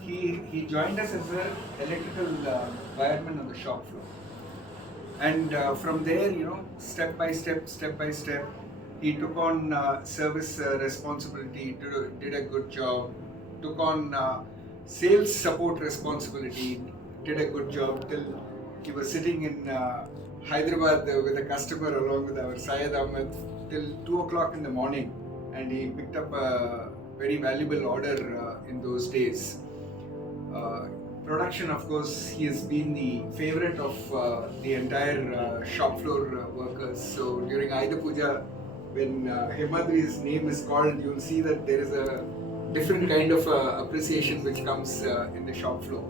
he joined us as an electrical wireman on the shop floor. And from there, step by step, he took on service responsibility, did a good job, took on sales support responsibility, did a good job till he was sitting in Hyderabad with a customer along with our Syed Ahmed till 2 o'clock in the morning, and he picked up a very valuable order in those days. Production, of course, he has been the favorite of the entire shop floor workers. So during Ayudha Puja, when Hemadri's name is called, you'll see that there is a different kind of appreciation which comes in the shop floor.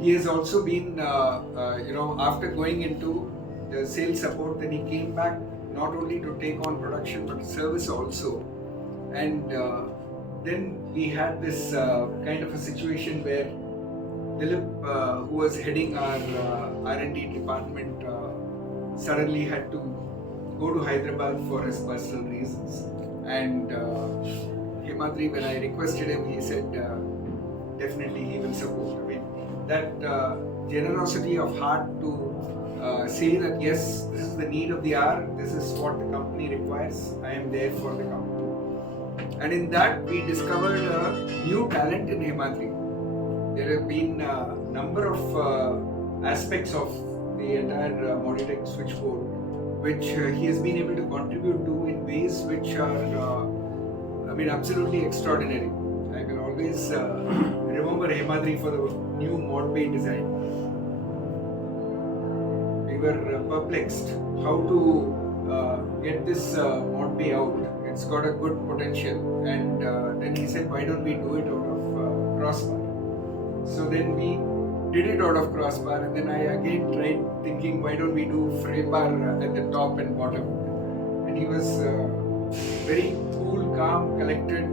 He has also been, after going into the sales support, then he came back not only to take on production but service also. And then we had this kind of a situation where Dilip, who was heading our R&D department, suddenly had to go to Hyderabad for his personal reasons. And Hemadri, when I requested him, he said definitely he will support. I mean, that generosity of heart to say that yes, this is the need of the hour, this is what the company requires, I am there for the company. And in that, we discovered a new talent in Hemadri. There have been a number of aspects of the entire Moditech switchboard which he has been able to contribute to in ways which are, absolutely extraordinary. I will always remember Hemadri for the new mod bay design. We were perplexed how to get this mod bay out. It's got a good potential, and then he said, why don't we do it out of crossbar? So then we did it out of crossbar, and then I again tried thinking, why don't we do frame bar at the top and bottom? And he was very cool, calm, collected,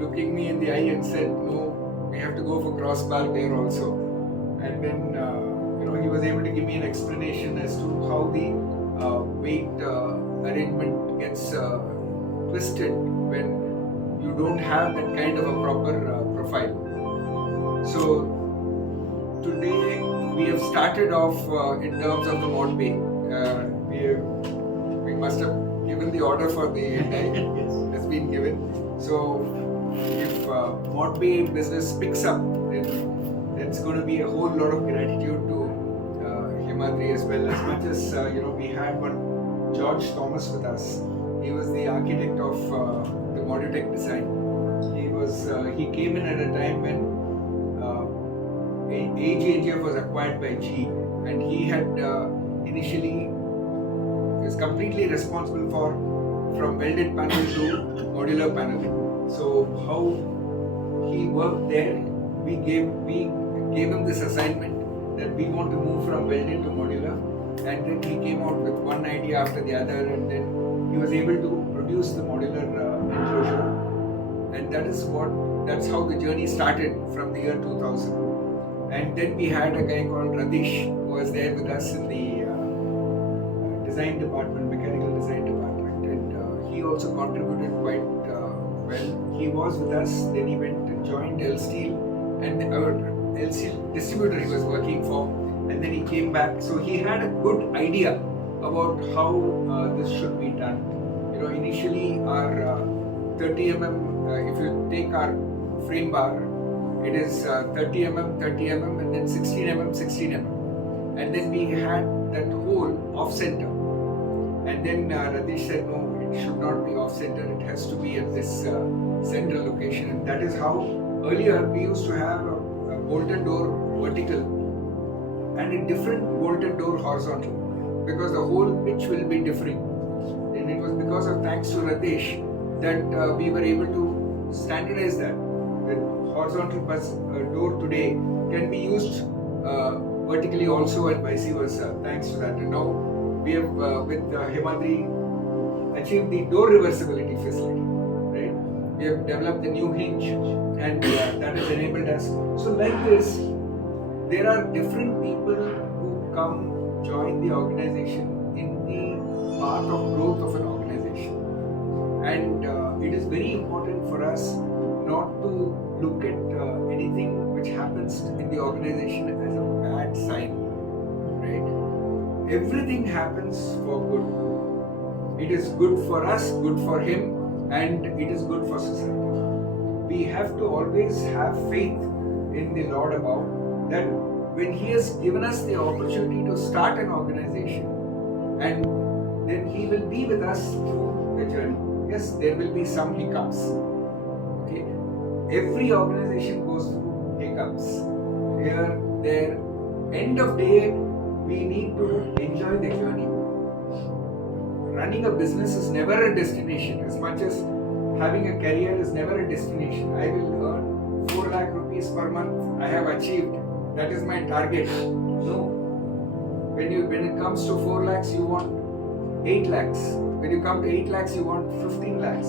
looking me in the eye and said, no, we have to go for crossbar there also. And then he was able to give me an explanation as to how the weight arrangement gets twisted when you don't have that kind of a proper profile. So today we have started off in terms of the mod bay. We must have given the order for the entire has been given. So if mod bay business picks up, then it's going to be a whole lot of gratitude to Hemadri as well. As much as we had one George Thomas with us. He was the architect of the Moditech design. He came in at a time when AGF was acquired by GE, and he had initially was completely responsible for from welded panel to modular panel. So how he worked there, we gave him this assignment that we want to move from welded to modular, and then he came out with one idea after the other, and then he was able to produce the modular enclosure, and that's how the journey started from the year 2000. And then we had a guy called Radish who was there with us in the design department, mechanical design department, and he also contributed quite well. He was with us, then he went and joined L Steel, and L Steel distributor he was working for, and then he came back. So he had a good idea about how this should be done. Initially our 30 mm, if you take our frame bar, it is 30 mm, 30 mm, and then 16 mm, 16 mm. And then we had that hole off center. And then Radish said, no, it should not be off center, it has to be at this central location. And that is how earlier we used to have a bolted door vertical and a different bolted door horizontal, because the whole pitch will be differing. And it was because of thanks to Radish that we were able to standardize that. The horizontal door today can be used vertically also, and vice versa, thanks to that. And now we have with Hemadri achieved the door reversibility facility, right? We have developed the new hinge, and that has enabled us. So like this, there are different people who come join the organization in the path of growth of an organization, and it is very important for us not to look at anything which happens in the organization as a bad sign, right? Everything happens for good. It is good for us, good for him, and it is good for society. We have to always have faith in the Lord above, that when He has given us the opportunity to start an organization, and then He will be with us through the journey. Yes, there will be some hiccups. Okay, every organization goes through hiccups. Here, there. End of day, we need to enjoy the journey. Running a business is never a destination, as much as having a career is never a destination. I will earn 4 lakh rupees per month. I have achieved. That is my target. No. When it comes to 4 lakhs, you want 8 lakhs. When you come to 8 lakhs, you want 15 lakhs.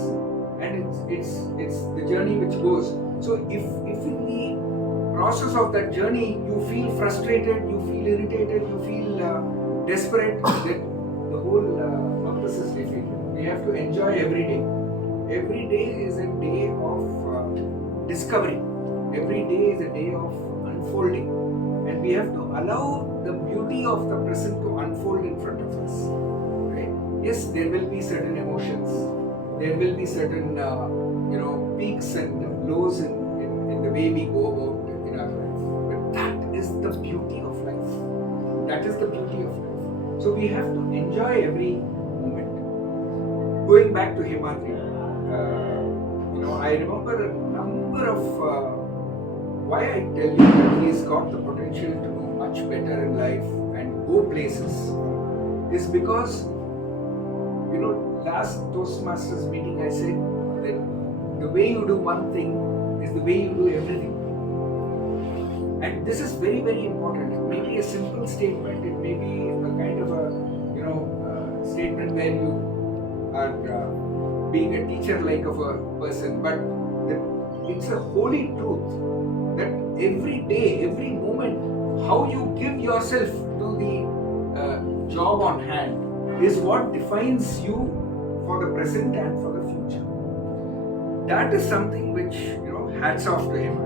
And it's the journey which goes. So if in the process of that journey you feel frustrated, you feel irritated, you feel desperate, then the whole purpose is defeated. We have to enjoy every day. Every day is a day of discovery. Every day is a day of unfolding. And we have to allow the beauty of the present to unfold in front of us. Right? Yes, there will be certain emotions. There will be certain peaks and lows in the way we go about in our life. But that is the beauty of life. That is the beauty of life. So we have to enjoy every moment. Going back to Himadri, I remember a number of why I tell you that he's got the potential to do much better in life and go places is because, last Toastmasters meeting I said that the way you do one thing is the way you do everything. And this is very, very important. It may be a simple statement, it may be a kind of a statement where you are being a teacher like of a person, but it's a holy truth that every day, every moment, how you give yourself to the job on hand is what defines you for the present and for the future. That is something which, hats off to him.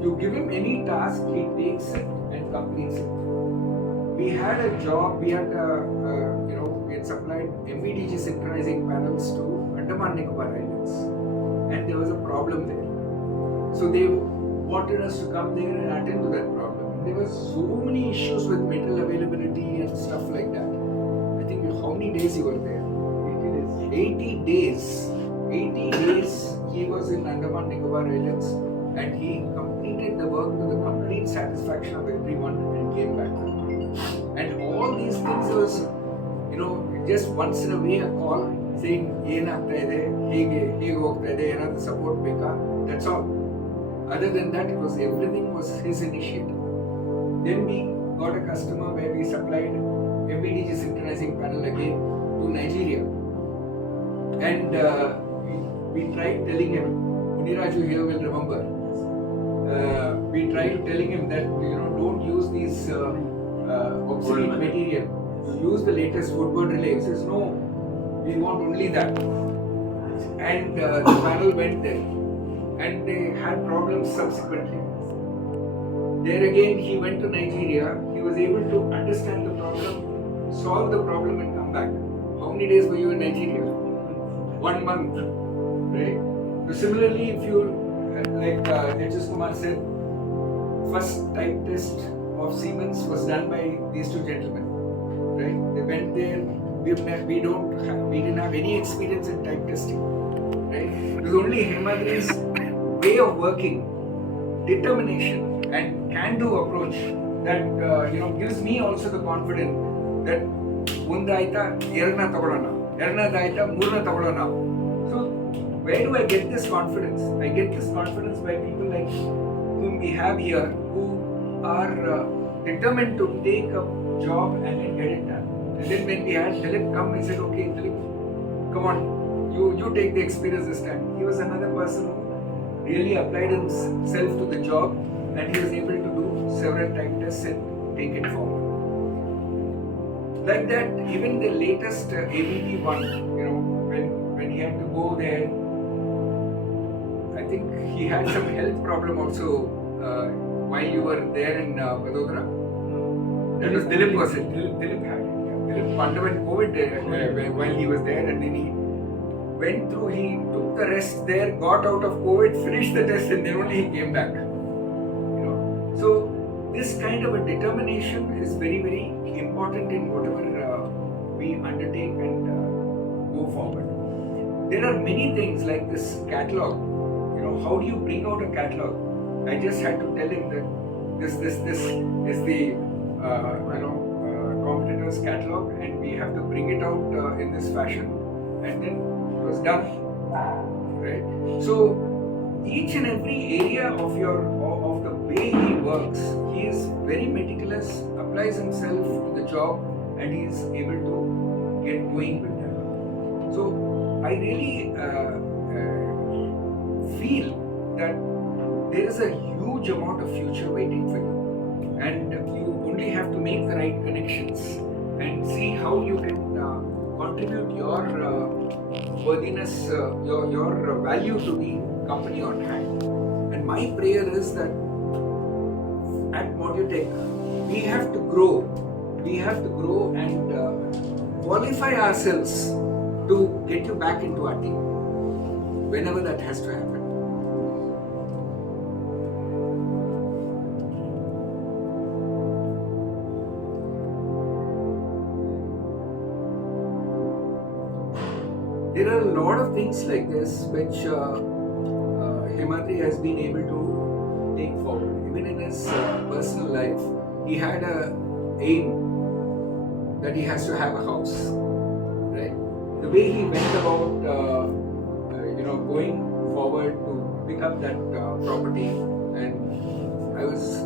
You give him any task, he takes it and completes it. We had a job, we had supplied MVDG synchronizing panels to Andaman Nicobar Islands, and there was a problem there. So they wanted us to come there and attend to that problem. There were so many issues with metal availability and stuff like that. I think how many days you were there? 80 days. 80 days he was in Andaman Nicobar Islands, and he completed the work to the complete satisfaction of everyone and came back. And all these things was, just once in a way a call saying, another support beka. That's all. Other than that, everything was his initiative. Then we got a customer where we supplied MVDG synchronizing panel again to Nigeria. And we tried telling him, Muniraju here will remember, we tried telling him that, don't use these obsolete material. Use the latest woodward relay. He says, no, we want only that. And the panel went there. And they had problems subsequently. There again, he went to Nigeria. He was able to understand the problem, solve the problem, and come back. How many days were you in Nigeria? 1 month, right? So similarly, if you, like H.S. Kumar said, first type test of Siemens was done by these two gentlemen, right? They went there. We didn't have any experience in type testing, right? It was only Himadri's way of working, determination, and can-do approach that gives me also the confidence that mundaita erna tagolana, erna daita murna tagolana. So where do I get this confidence? I get this confidence by people like whom we have here, who are determined to take a job and then get it done. And then when we had Dilip come, we said, okay, Dilip, come on, you take the experience this time. He was another person who really applied himself to the job, and he was able to do several type tests and take it forward. Like that, even the latest ABB one, when he had to go there, I think he had some health problem also while you were there in Vadodara. That was Dilip, was it? Dilip had it. Yeah. Dilip underwent COVID while he was there, and then he went through. He took the rest there, got out of COVID, finished the test, and then only he came back. So this kind of a determination is very, very important in whatever we undertake and go forward. There are many things like this catalog. How do you bring out a catalog? I just had to tell him that this is the competitor's catalog, and we have to bring it out in this fashion, and then it was done. Right. So each and every area of the way he works, he is very meticulous, applies himself to the job, and he is able to get going with them. So I really feel that there is a huge amount of future waiting for you, and you only have to make the right connections and see how you can contribute your worthiness, your value to the company on hand. And my prayer is that at Modutech, we have to grow. We have to grow and qualify ourselves to get you back into our team whenever that has to happen. There are a lot of things like this which Himadri has been able to take forward. Even in his personal life, he had a aim that he has to have a house. Right? The way he went about, going forward to pick up that property, and I was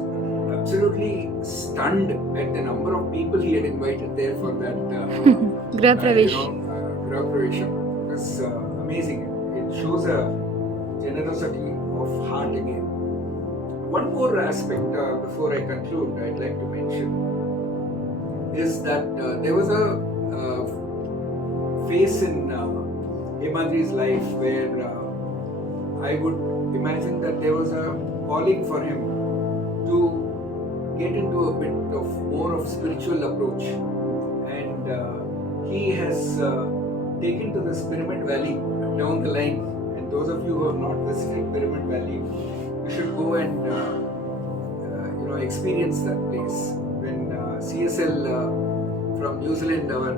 absolutely stunned at the number of people he had invited there for that Grah Pravesham. It was amazing. It shows a generosity of heart again. One more aspect before I conclude I'd like to mention is that there was a phase in Himadri's life where I would imagine that there was a calling for him to get into a bit of more of spiritual approach, and he has taken to this Pyramid Valley down the line. And those of you who have not visited Pyramid Valley, you should go and experience that place. When CSL from New Zealand, our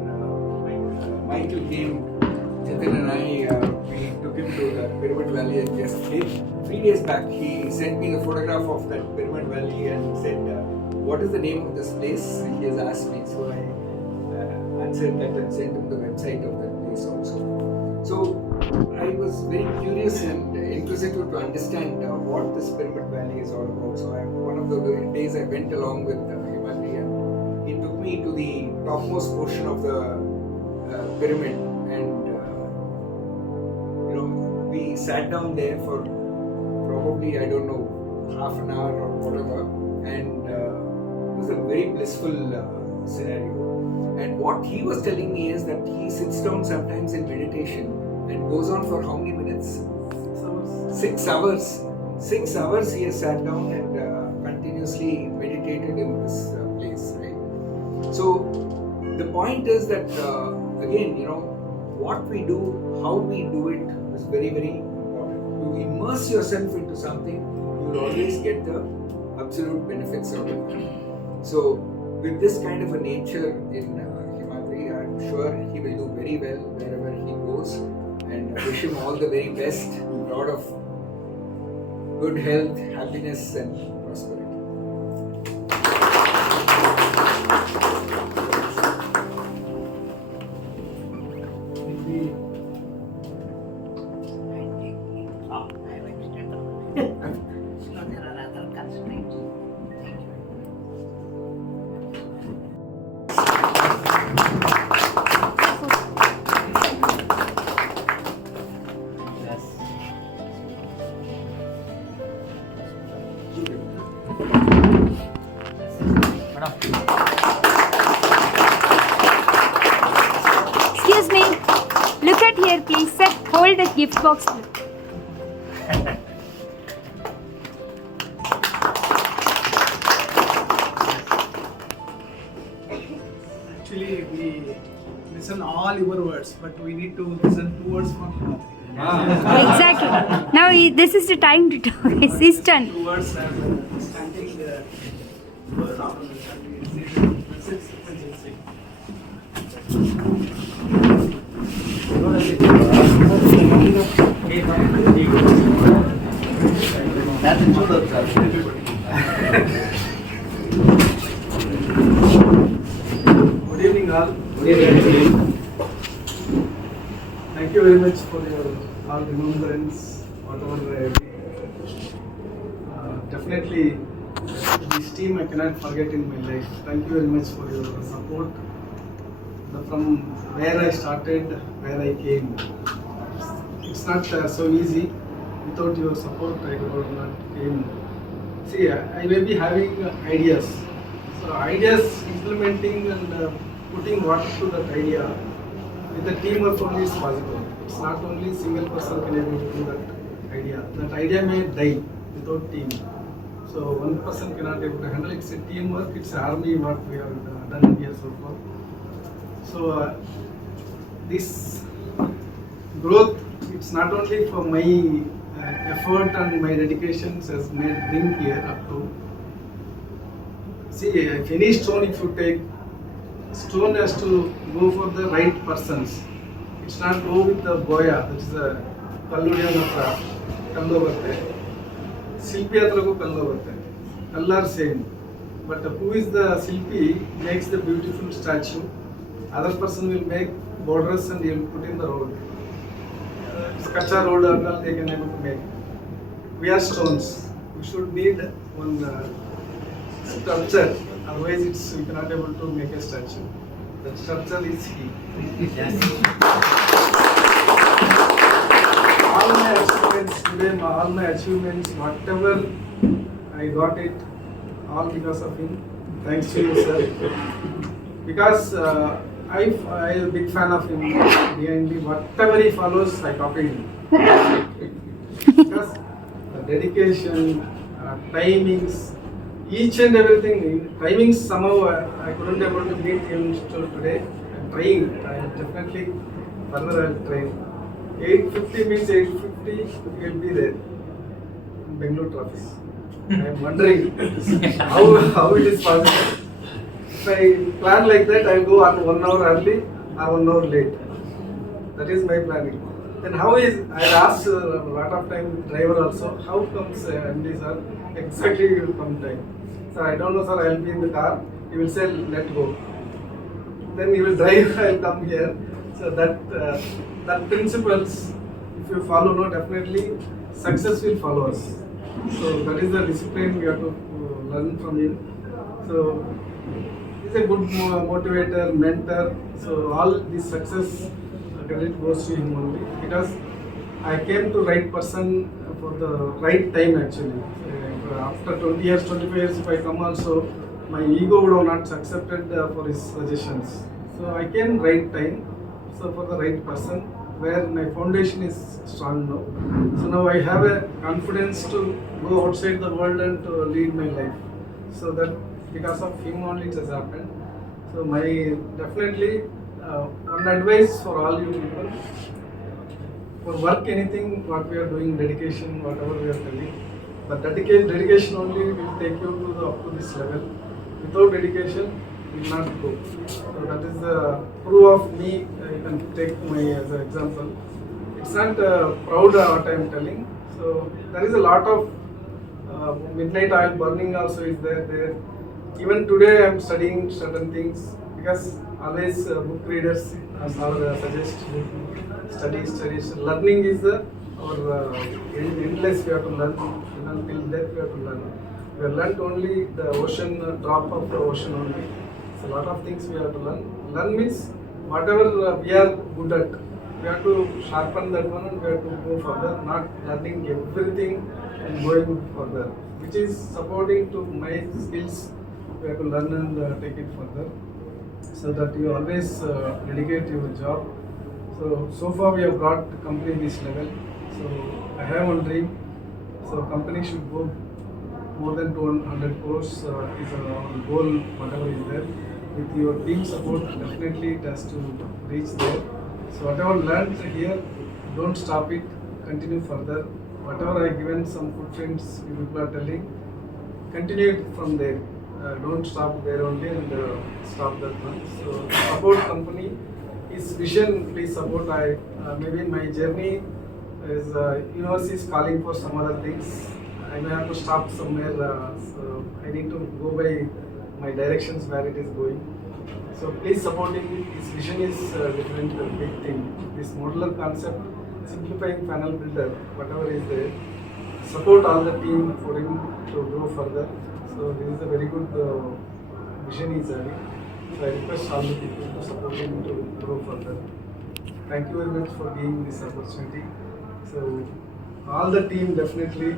Michael came, Jitin and I, we took him to the Pyramid Valley, and just 3 days back he sent me the photograph of that Pyramid Valley and said, what is the name of this place? He has asked me, so I answered that and sent him the website of that place also. So I was very curious and inquisitive to understand what this Pyramid Valley is all about. So one of the days I went along with Himadri, and he took me to the topmost portion of the pyramid, and we sat down there for probably, I don't know, half an hour or whatever, and it was a very blissful scenario. And what he was telling me is that he sits down sometimes in meditation and goes on for how many minutes? 6 hours. 6 hours he has sat down and continuously meditated in this place, right? So the point is that again, what we do, how we do it is very, very important. You immerse yourself into something, you will always get the absolute benefits of it. So with this kind of a nature in Himadri, I'm sure he will do very well wherever he goes, and I wish him all the very best, a lot of good health, happiness and prosperity. Excuse me. Look at here, please. Sir, hold the gift box. listen all your words, but we need to listen 2 words from you. Exactly. Now this is the time to talk. It's his turn. 2 words as standing word after the standing. Good evening all. Thank you very much for your all remembrance, whatever definitely this team I cannot forget in my life. Thank you very much for your support. From where I started, where I came. It's not so easy. Without your support, I would not came. See, I may be having ideas. So ideas, implementing and putting water to that idea with a teamwork only is possible. It's not only single person can able to do that idea. That idea may die without team. So one person cannot able to handle. It's a teamwork. It's an army what we have done here so far. So this growth, it's not only for my effort and my dedications has made bring here up to. See, any stone if you take, stone has to go for the right persons. It's not go with the boya, that is a kalludiyan hatra, kallo barutte. Silpi hatragu kallo barutte. All are same. But who is the Silpi makes the beautiful statue. Other person will make borders and he will put in the road. Kacha road and all they can able to make. We are stones. We should need one structure. Otherwise, we cannot able to make a statue. The structure is key. Yes. All my achievements today, all my achievements, whatever I got it, all because of him. Thanks to you, sir. Because I'm a big fan of him. Behind me, whatever he follows, I copy him. Because the dedication, timings, each and everything. Timings somehow I couldn't able to meet him till today. I'm trying. I'm definitely further I'll try. 8:50 means 8:50. He'll be there in Bengaluru office. I'm wondering how it is possible. If I plan like that, I'll go on 1 hour early or 1 hour late. That is my planning. Then how is, I'll ask a lot of time driver also, how comes MD sir, exactly you come time. Sir, I don't know sir, I'll be in the car, he will say let go. Then he will drive, I'll come here. So that principles, if you follow, no, definitely success will follow us. So that is the discipline we have to learn from him. So he's a good motivator, mentor. So all this success credit goes to him only, because I came to right person for the right time actually. After 20 years, 25 years, if I come also, my ego would have not accepted for his suggestions. So I came right time, so for the right person, where my foundation is strong now. So now I have a confidence to go outside the world and to lead my life. So that because of him only it has happened. So my definitely one advice for all you people, for work anything what we are doing, dedication, whatever we are telling, but dedication only will take you to the up to this level. Without dedication, you will not go. So that is the proof of me. You can take my as an example. It's not proud what I am telling. So there is a lot of midnight oil burning also is there. Even today I am studying certain things, because always book readers suggest studies. Learning is our endless. We have to learn. Until death we have to learn. We have learned only the ocean, drop of the ocean only. So a lot of things we have to learn. Learn means whatever we are good at, we have to sharpen that one and we have to go further. Not learning everything and going further, which is supporting to my skills. We have to learn and take it further, so that you always dedicate your job. So far we have brought the company this level. So I have one dream. So company should go more than 200 crores is our goal, whatever is there. with your team support, definitely it has to reach there. So whatever learned here, don't stop it, continue further. Whatever I given some footprints you people are telling, continue it from there. Don't stop there only and stop that one. So support company, his vision, please support. Maybe my journey is universe is calling for some other things. I may have to stop somewhere, so I need to go by my directions where it is going. So please support him. His vision is different, big thing. This modular concept, simplifying panel builder, whatever is there, support all the team for him to grow further. So this is a very good vision he is having. So I request all the people to support him to grow further. Thank you very much for giving this opportunity. So all the team, definitely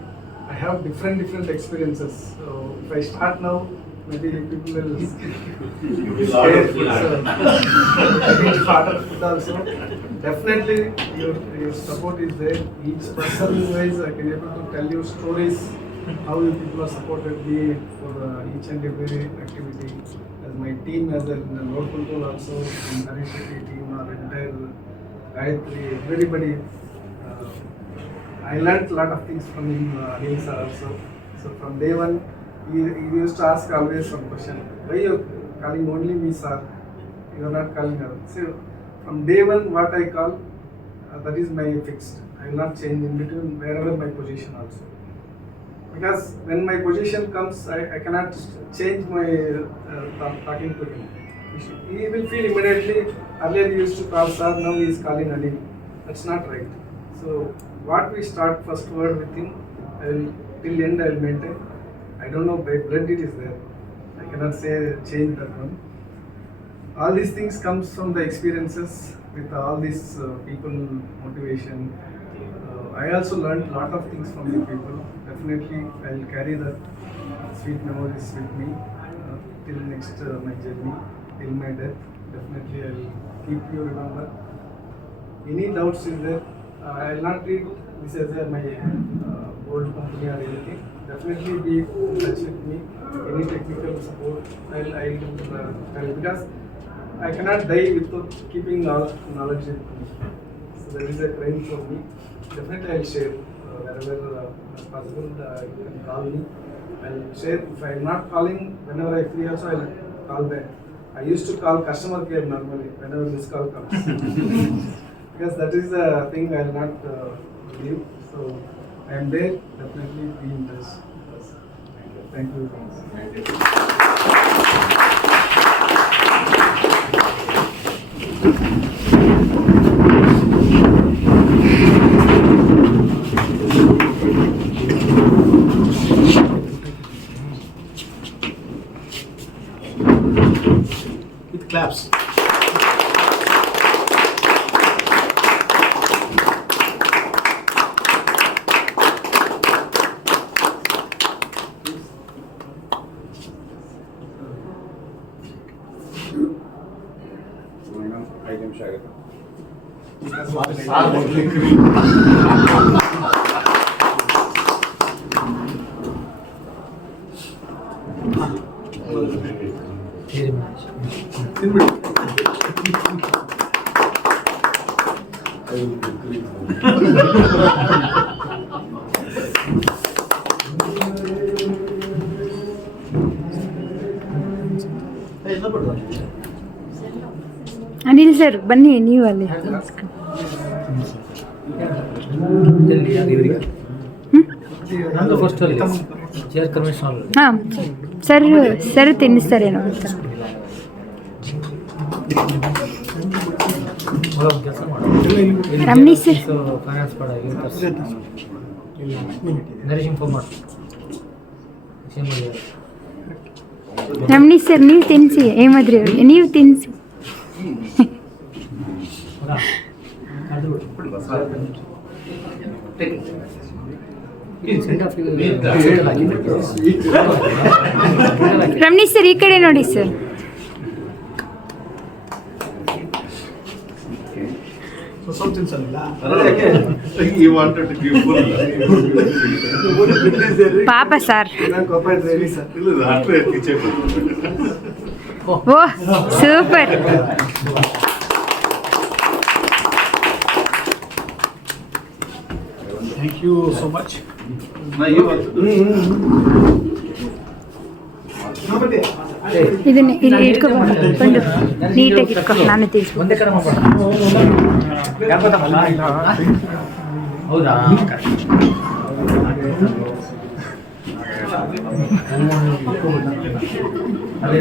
I have different experiences. So if I start now, maybe people will stay. Part of it also. Definitely your support is there. Each person wise I can able to tell you stories how you people are supported me for each and every activity. As my team, as a load control also, in Management team or entire Gayatri, everybody. I learned a lot of things from him, Anil sir also. So from day one, he used to ask always some question. Why you calling only me sir? You are not calling her. So from day one, what I call, that is my fixed. I will not change in between wherever my position also. Because when my position comes, I cannot change my talking to him. He will feel immediately. Earlier he used to call sir, now he is calling Anil. That's not right. So what we start first word with him, I will till end I will maintain. I don't know, by blood it is there. I cannot say change that one. All these things comes from the experiences with all these people motivation. I also learned a lot of things from you people. Definitely I will carry that sweet memories with me till next my journey, till my death. Definitely I will keep you remember. Any doubts is there? I will not treat this as my old company or anything. Definitely be in touch with me. Any technical support, I'll tell, because I cannot die without keeping all knowledge with me. So that is a crime for me. Definitely I'll share wherever possible. You can call me. I'll share. If I'm not calling, whenever I free also I'll call back. I used to call customer care normally whenever this call comes. Because that is the thing I will not leave. So I am there, definitely be in touch. Thank you. With claps. Anil sir ಬನ್ನಿ ನೀವು ಅಲ್ಲಿ ನಂದು first ಅಲ್ಲಿ chair commissioner ಹಾಂ sir ತಿನ್ನಿಸ್ತಾರೇನೋ ಅಂತ ಕೆಲಸ ಮಾಡಿ ರಮಣೀಶ್ sir finance ಪಡಾಗಿ ನರೇಶಿಂಗ್ phone ಮಾಡಿ ರಮಣೀಶ್ ಸರ್ ನೀವು ತಿನ್ನಿಸಿ ಹೇಮದ್ರಿ ಅವ್ರಿಗೆ ನೀವು ತಿನ್ನಿಸಿ ರಮಣೀಶ್ ಸರ್ ಈ ಕಡೆ ನೋಡಿ ಸರ್ ಪಾಪ ಸರ್ ಓ super. Thank you so much. ಇದನ್ನ ಇಲ್ಲಿ ಇಟ್ಕೊ ಬಂದು ನೀಟಾಗಿ ಇಟ್ಕೊ, ನಾನು ತಿಳಿಸ್ಬೋದು. ಒಂದೇ ಕಡೆ ಮಾಡ್ಬೇಡ. ಯಾರ್ ಗೊತ್ತಮ್ಮ? ಹೌದಾ ಅದೇ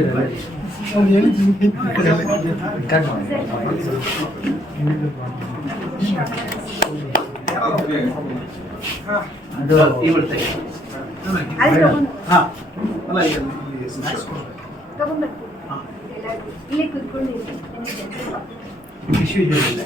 ಅದು ಇವಳು ಇಲ್ಲೇ ಕುತ್ಕೊಂಡು Issue ಇದೆಯಲ್ಲ.